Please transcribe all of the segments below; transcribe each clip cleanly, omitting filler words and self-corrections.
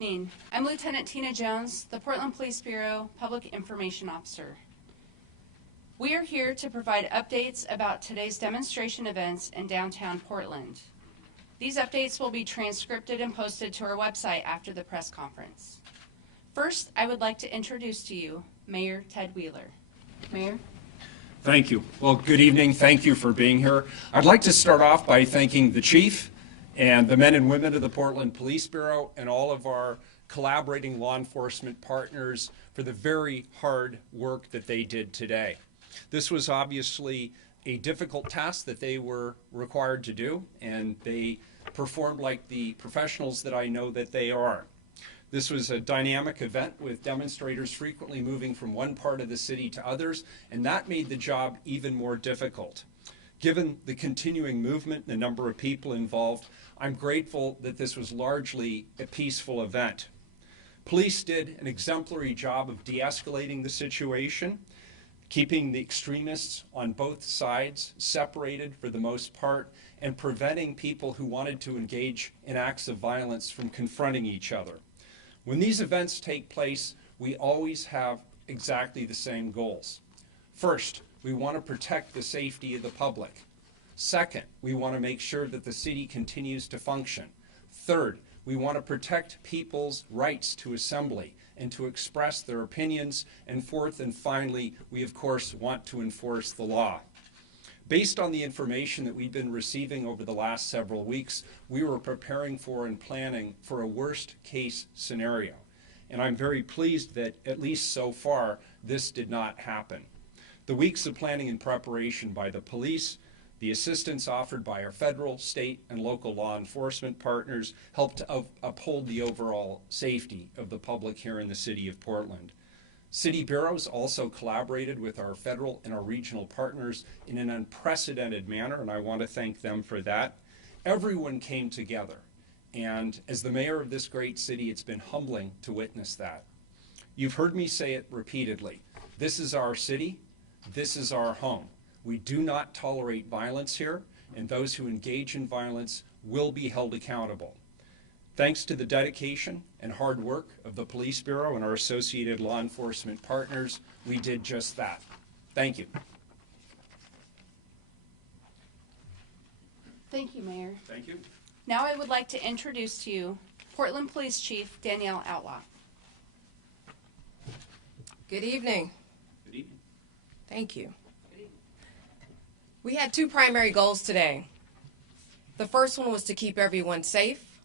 Evening. I'm Lieutenant Tina Jones, the Portland Police Bureau Public Information Officer. We are here to provide updates about today's demonstration events in downtown Portland. These updates will be transcribed and posted to our website after the press conference. First, I would like to introduce to you Mayor Ted Wheeler. Mayor? Thank you. Well, good evening. Thank you for being here. I'd like to start off by thanking the Chief and the men and women of the Portland Police Bureau and all of our collaborating law enforcement partners for the very hard work that they did today. This was obviously a difficult task that they were required to do, and they performed like the professionals that I know that they are. This was a dynamic event with demonstrators frequently moving from one part of the city to others, and that made the job even more difficult. Given the continuing movement and the number of people involved, I'm grateful that this was largely a peaceful event. Police did an exemplary job of de-escalating the situation, keeping the extremists on both sides separated for the most part, and preventing people who wanted to engage in acts of violence from confronting each other. When these events take place, we always have exactly the same goals. First, we want to protect the safety of the public. Second, we want to make sure that the city continues to function. Third, we want to protect people's rights to assembly and to express their opinions. And fourth and finally, we of course want to enforce the law. Based on the information that we've been receiving over the last several weeks, we were preparing for and planning for a worst case scenario. And I'm very pleased that at least so far, this did not happen. The weeks of planning and preparation by the police, the assistance offered by our federal, state, and local law enforcement partners helped to uphold the overall safety of the public here in the city of Portland. City bureaus also collaborated with our federal and our regional partners in an unprecedented manner, and I want to thank them for that. Everyone came together, and as the mayor of this great city, it's been humbling to witness that. You've heard me say it repeatedly. This is our city. This is our home. We do not tolerate violence here, and those who engage in violence will be held accountable. Thanks to the dedication and hard work of the Police Bureau and our associated law enforcement partners, we did just that. Thank you. Thank you, Mayor. Thank you. Now I would like to introduce to you Portland Police Chief Danielle Outlaw. Good evening. Good evening. Thank you. We had two primary goals today. The first one was to keep everyone safe,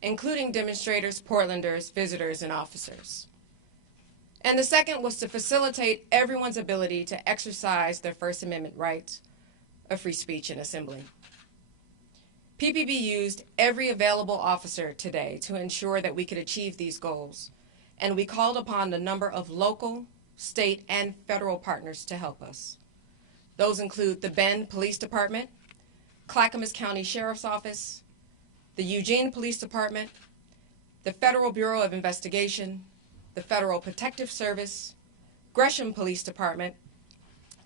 including demonstrators, Portlanders, visitors, and officers. And the second was to facilitate everyone's ability to exercise their First Amendment rights of free speech and assembly. PPB used every available officer today to ensure that we could achieve these goals, and we called upon a number of local, state, and federal partners to help us. Those include the Bend Police Department, Clackamas County Sheriff's Office, the Eugene Police Department, the Federal Bureau of Investigation, the Federal Protective Service, Gresham Police Department,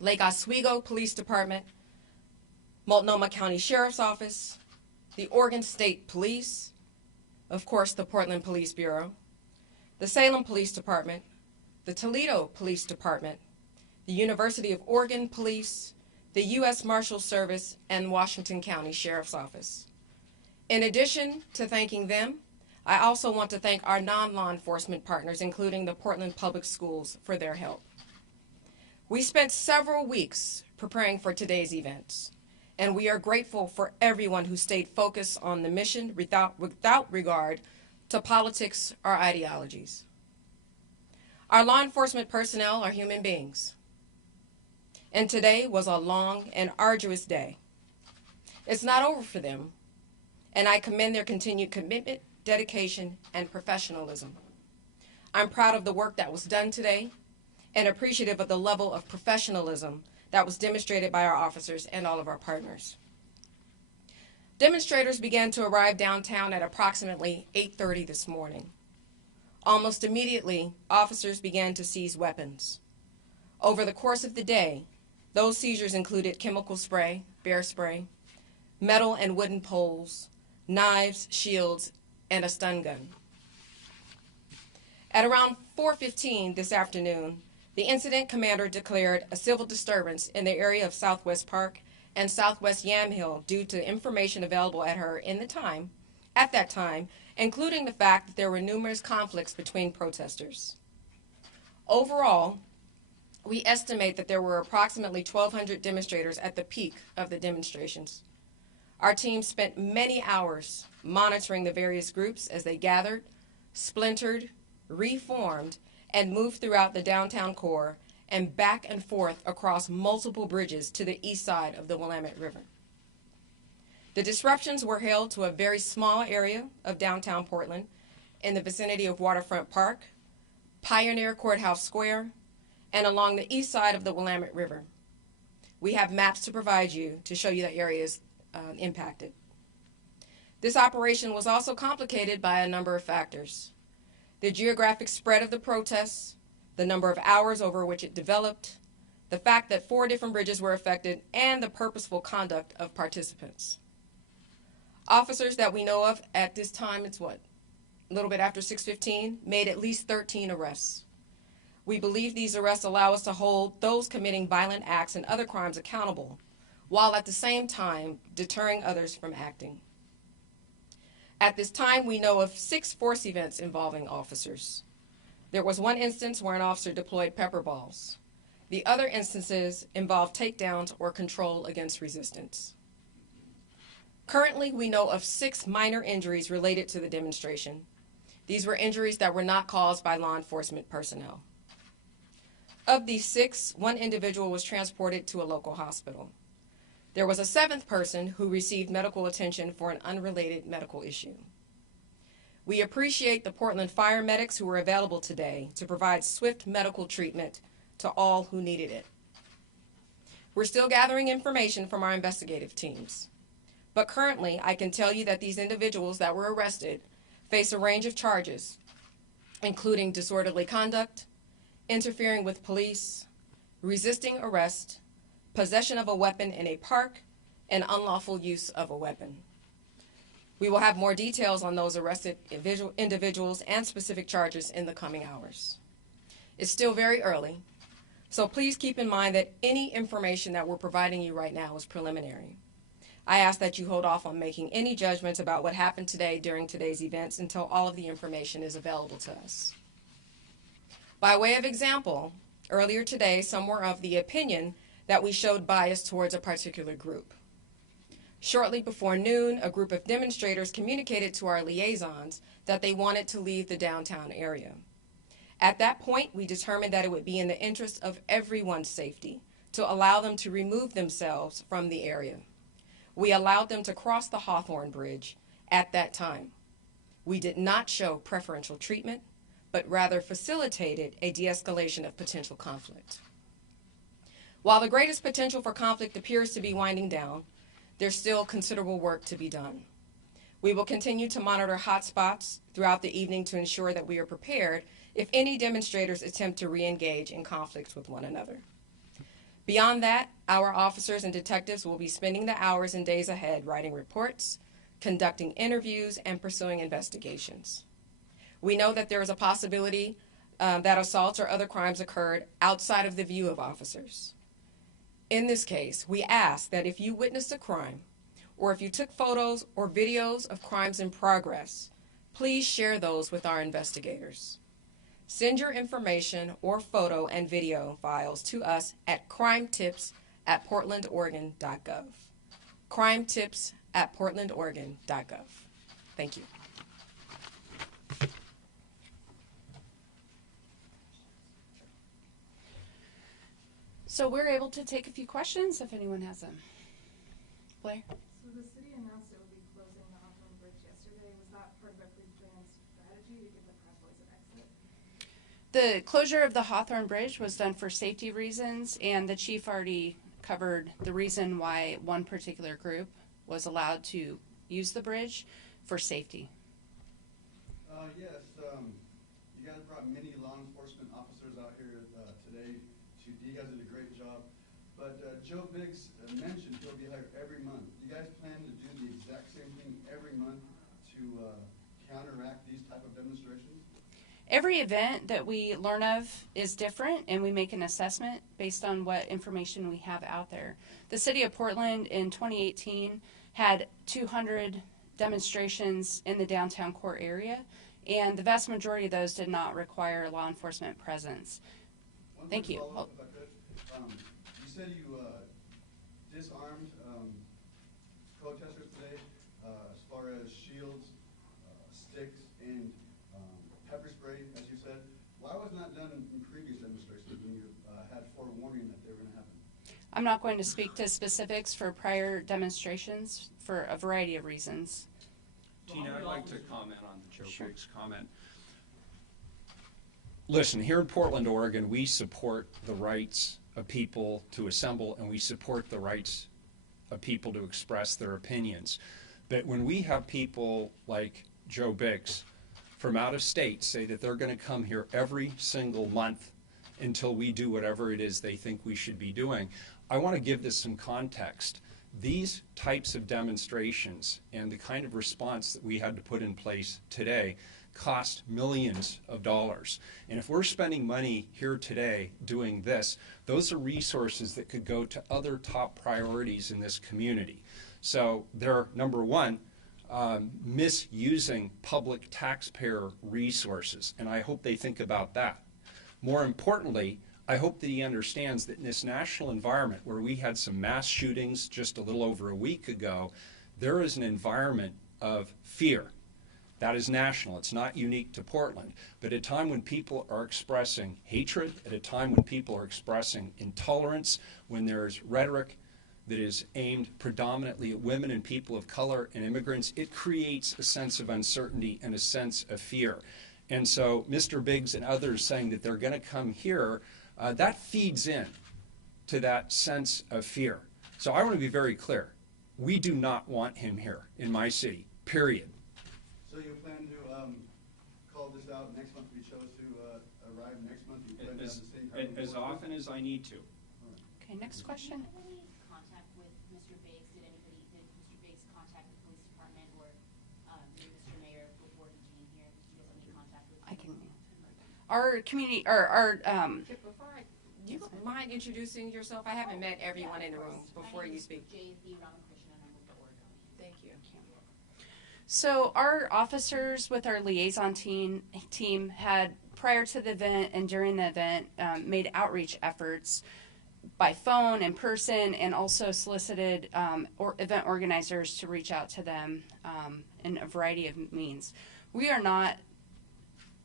Lake Oswego Police Department, Multnomah County Sheriff's Office, the Oregon State Police, of course the Portland Police Bureau, the Salem Police Department, the Toledo Police Department, the University of Oregon Police, the U.S. Marshal Service, and Washington County Sheriff's Office. In addition to thanking them, I also want to thank our non-law enforcement partners, including the Portland Public Schools, for their help. We spent several weeks preparing for today's events, and we are grateful for everyone who stayed focused on the mission without regard to politics or ideologies. Our law enforcement personnel are human beings, and today was a long and arduous day. It's not over for them, and I commend their continued commitment, dedication, and professionalism. I'm proud of the work that was done today and appreciative of the level of professionalism that was demonstrated by our officers and all of our partners. Demonstrators began to arrive downtown at approximately 8:30 this morning. Almost immediately, officers began to seize weapons. Over the course of the day, those seizures included chemical spray, bear spray, metal and wooden poles, knives, shields, and a stun gun. At around 4:15 this afternoon, the incident commander declared a civil disturbance in the area of Southwest Park and Southwest Yamhill due to information available at that time, including the fact that there were numerous conflicts between protesters. Overall, we estimate that there were approximately 1,200 demonstrators at the peak of the demonstrations. Our team spent many hours monitoring the various groups as they gathered, splintered, reformed, and moved throughout the downtown core and back and forth across multiple bridges to the east side of the Willamette River. The disruptions were held to a very small area of downtown Portland in the vicinity of Waterfront Park, Pioneer Courthouse Square, and along the east side of the Willamette River. We have maps to provide you to show you the areas impacted. This operation was also complicated by a number of factors. The geographic spread of the protests, the number of hours over which it developed, the fact that 4 different bridges were affected, and the purposeful conduct of participants. Officers that we know of at this time, it's a little bit after 6:15, made at least 13 arrests. We believe these arrests allow us to hold those committing violent acts and other crimes accountable, while at the same time deterring others from acting. At this time, we know of 6 force events involving officers. There was one instance where an officer deployed pepper balls. The other instances involved takedowns or control against resistance. Currently, we know of 6 minor injuries related to the demonstration. These were injuries that were not caused by law enforcement personnel. Of these 6, 1 individual was transported to a local hospital. There was a 7th person who received medical attention for an unrelated medical issue. We appreciate the Portland fire medics who were available today to provide swift medical treatment to all who needed it. We're still gathering information from our investigative teams. But currently, I can tell you that these individuals that were arrested face a range of charges, including disorderly conduct, interfering with police, resisting arrest, possession of a weapon in a park, and unlawful use of a weapon. We will have more details on those arrested individuals and specific charges in the coming hours. It's still very early, so please keep in mind that any information that we're providing you right now is preliminary. I ask that you hold off on making any judgments about what happened today during today's events until all of the information is available to us. By way of example, earlier today, some were of the opinion that we showed bias towards a particular group. Shortly before noon, a group of demonstrators communicated to our liaisons that they wanted to leave the downtown area. At that point, we determined that it would be in the interest of everyone's safety to allow them to remove themselves from the area. We allowed them to cross the Hawthorne Bridge at that time. We did not show preferential treatment, but rather facilitated a de-escalation of potential conflict. While the greatest potential for conflict appears to be winding down, there's still considerable work to be done. We will continue to monitor hotspots throughout the evening to ensure that we are prepared if any demonstrators attempt to re-engage in conflicts with one another. Beyond that, our officers and detectives will be spending the hours and days ahead writing reports, conducting interviews, and pursuing investigations. We know that there is a possibility that assaults or other crimes occurred outside of the view of officers. In this case, we ask that if you witnessed a crime, or if you took photos or videos of crimes in progress, please share those with our investigators. Send your information or photo and video files to us at crimetips@portlandoregon.gov. crimetips@portlandoregon.gov. Thank you. So we're able to take a few questions if anyone has them. Blair? So the city announced it would be closing the Hawthorne Bridge yesterday. Was that part of a pre-planned strategy to give the Craft Boys an exit? The closure of the Hawthorne Bridge was done for safety reasons, and the chief already covered the reason why one particular group was allowed to use the bridge for safety. Yes, you guys brought many law enforcement officers out here today. You guys did a great job. But Joe Biggs mentioned he'll be hired every month. Do you guys plan to do the exact same thing every month to counteract these type of demonstrations? Every event that we learn of is different, and we make an assessment based on what information we have out there. The City of Portland in 2018 had 200 demonstrations in the downtown core area, and the vast majority of those did not require law enforcement presence. One Thank quick you. follow-up, if I could. You said you disarmed protesters today as far as shields, sticks, and pepper spray, as you said. Why was not done in previous demonstrations when you had forewarning that they were going to happen? I'm not going to speak to specifics for prior demonstrations for a variety of reasons. Tina, I'd like to comment on Joe Sure. Biggs' comment. Listen, here in Portland, Oregon, we support the rights of people to assemble, and we support the rights of people to express their opinions. But when we have people like Joe Biggs from out of state say that they're going to come here every single month until we do whatever it is they think we should be doing, I want to give this some context. These types of demonstrations and the kind of response that we had to put in place today cost millions of dollars. And if we're spending money here today doing this, those are resources that could go to other top priorities in this community. So they're, number one, misusing public taxpayer resources, and I hope they think about that. More importantly, I hope that he understands that in this national environment where we had some mass shootings just a little over a week ago, there is an environment of fear. That is national. It's not unique to Portland. But at a time when people are expressing hatred, at a time when people are expressing intolerance, when there's rhetoric that is aimed predominantly at women and people of color and immigrants, it creates a sense of uncertainty and a sense of fear. And so Mr. Biggs and others saying that they're going to come here, that feeds in to that sense of fear. So I want to be very clear. We do not want him here in my city, period. So you plan to call this out next month? We chose to arrive next month. You plan to have the same kind of As often as I need to. Okay, next question. Did you have any contact with Mr. Biggs? Did Mr. Biggs contact the police department or Mr. Mayor before he came here? Did you guys have any contact with him? I can. Our community, our Kip, before you don't mind introducing yourself? I haven't met everyone in the room before you speak. J.V. Ramakrishnan, I'm with the Oregon. Thank you. So our officers with our liaison team had, prior to the event and during the event, made outreach efforts by phone, in person, and also solicited event organizers to reach out to them in a variety of means. We are not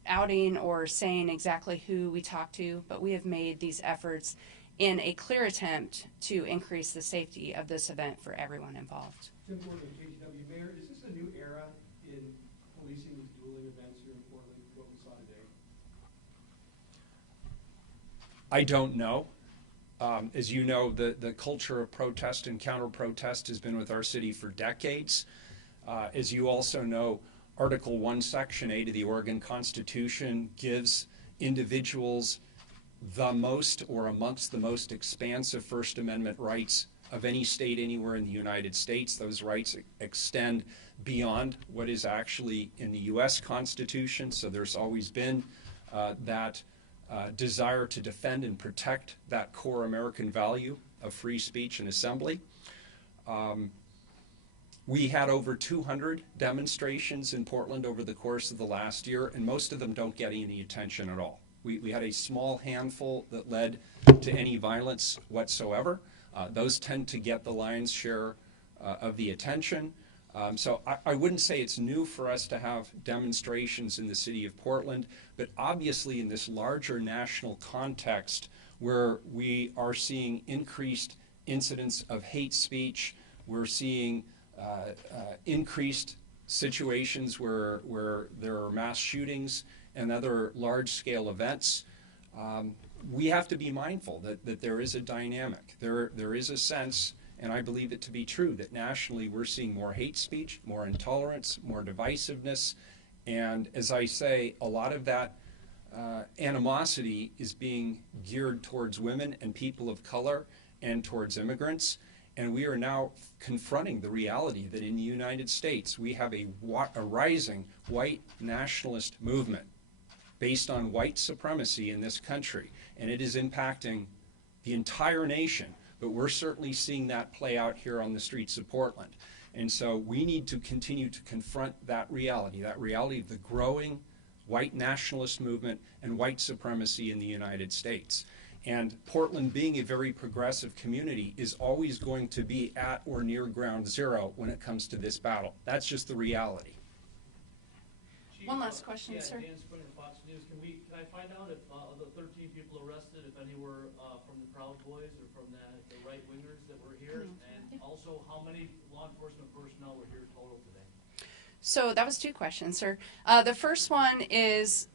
outing or saying exactly who we talked to, but we have made these efforts in a clear attempt to increase the safety of this event for everyone involved. Tim Gordon, KGW. Mayor, is this a new era in policing these dueling events here in Portland, what we saw today? I don't know. As you know, the culture of protest and counter-protest has been with our city for decades. As you also know, Article 1, Section 8 of the Oregon Constitution gives individuals the most or amongst the most expansive First Amendment rights of any state anywhere in the United States. Those rights extend beyond what is actually in the U.S. Constitution, so there's always been that desire to defend and protect that core American value of free speech and assembly. We had over 200 demonstrations in Portland over the course of the last year, and most of them don't get any attention at all. We had a small handful that led to any violence whatsoever. Those tend to get the lion's share of the attention. So I wouldn't say it's new for us to have demonstrations in the city of Portland, but obviously in this larger national context where we are seeing increased incidents of hate speech, we're seeing increased situations where there are mass shootings and other large-scale events. We have to be mindful that there is a dynamic. There is a sense, and I believe it to be true, that nationally we're seeing more hate speech, more intolerance, more divisiveness, and as I say, a lot of that animosity is being geared towards women and people of color and towards immigrants. And we are now confronting the reality that in the United States we have a rising white nationalist movement. based on white supremacy in this country, and it is impacting the entire nation, but we're certainly seeing that play out here on the streets of Portland. And so we need to continue to confront that reality of the growing white nationalist movement and white supremacy in the United States. And Portland, being a very progressive community, is always going to be at or near ground zero when it comes to this battle. That's just the reality. Chief, One last question, yeah, sir. Dan Springer, Fox News. Can I find out if of the 13 people arrested, if any were from the Proud Boys or from the right wingers that were here, and also how many law enforcement personnel were here total today? So that was 2 questions, sir. The first one is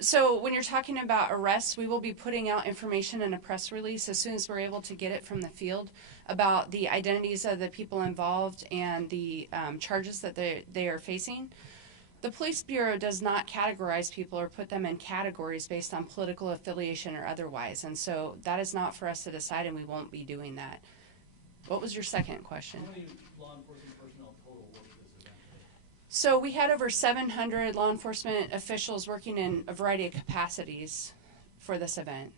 so when you're talking about arrests, we will be putting out information in a press release as soon as we're able to get it from the field about the identities of the people involved and the charges that they are facing. The Police Bureau does not categorize people or put them in categories based on political affiliation or otherwise, and so that is not for us to decide, and we won't be doing that. What was your second question? How many law enforcement personnel total worked this event today? So we had over 700 law enforcement officials working in a variety of capacities for this event.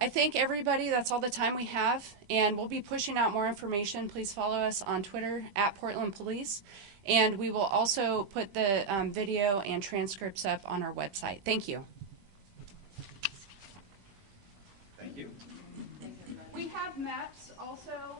I thank everybody. That's all the time we have, and we'll be pushing out more information. Please follow us on Twitter at Portland Police, and we will also put the video and transcripts up on our website. Thank you. Thank you. We have maps also.